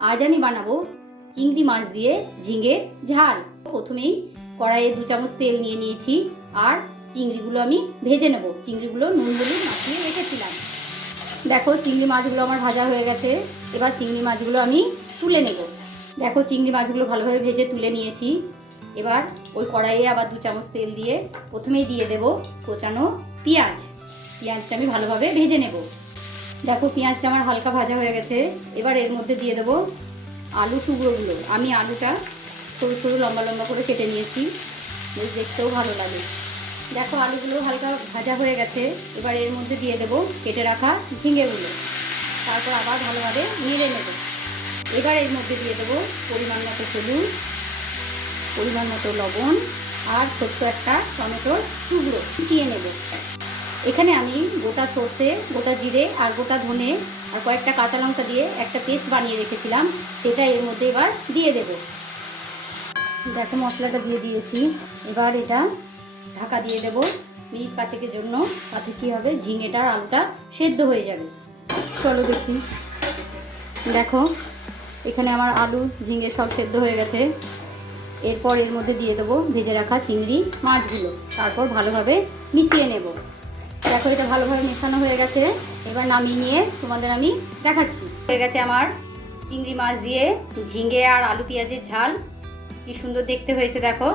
আজ আমি বানাবো চিংড়ি মাছ দিয়ে ঝিঙের ঝাল। প্রথমেই কড়াইয়ে 2 চামচ তেল নিয়ে নিয়েছি আর চিংড়িগুলো আমি ভেজে নেব। চিংড়িগুলো নুন হলুদ মাখিয়ে রেখেছিলাম। দেখো চিংড়ি মাছগুলো আমার ভাজা হয়ে গেছে। এবার চিংড়ি মাছগুলো আমি তুলে নেব। দেখো চিংড়ি মাছগুলো ভালোভাবে ভেজে তুলে নিয়েছি। এবার ওই কড়াইয়ে আবার 2 চামচ তেল দিয়ে প্রথমেই দিয়ে দেব কোচানো পেঁয়াজ। পেঁয়াজটা আমি ভালোভাবে ভেজে নেব। দেখো পেঁয়াজটা আমার হালকা ভাজা হয়ে গেছে। এবার এর মধ্যে দিয়ে দেবো আলু টুকরোগুলো। আমি আলুটা সরু সরু লম্বা লম্বা করে কেটে নিয়েছি, বেশ দেখতেও ভালো লাগে। দেখো আলুগুলো হালকা ভাজা হয়ে গেছে। এবার এর মধ্যে দিয়ে দেবো কেটে রাখা ঝিঙেগুলো। তারপর আবার ভালোভাবে নেড়ে নেব। এবার এর মধ্যে দিয়ে দেবো পরিমাণ মতো হলুদ, পরিমাণ মতো লবণ আর ছোট্ট একটা টমেটোর টুকরো মিশিয়ে নেব। এখানে আমি গোটা সর্ষে, গোটা জিরে আর গোটা ধনে আর কয়েকটা কাঁচা লঙ্কা দিয়ে একটা পেস্ট বানিয়ে রেখেছিলাম, সেটা এর মধ্যে এবার দিয়ে দেব। দেখো মশলাটা দিয়ে দিয়েছি। এবার এটা ঢাকা দিয়ে দেব মিনিট 5-এর জন্য। তাতে কী হবে, ঝিঙেটা আর আলুটা সেদ্ধ হয়ে যাবে। চলো দেখি। দেখো এখানে আমার আলু ঝিঙে সব সেদ্ধ হয়ে গেছে। এরপর এর মধ্যে দিয়ে দেবো ভেজে রাখা চিংড়ি মাছগুলো। তারপর ভালোভাবে মিশিয়ে নেব। দেখো এটা ভালোভাবে মেশানো হয়ে গেছে। এবার নামিয়ে নিয়ে তোমাদের আমি দেখাচ্ছি। হয়ে গেছে আমার চিংড়ি মাছ দিয়ে ঝিঙে আর আলু পেঁয়াজের ঝাল। কি সুন্দর দেখতে হয়েছে দেখো।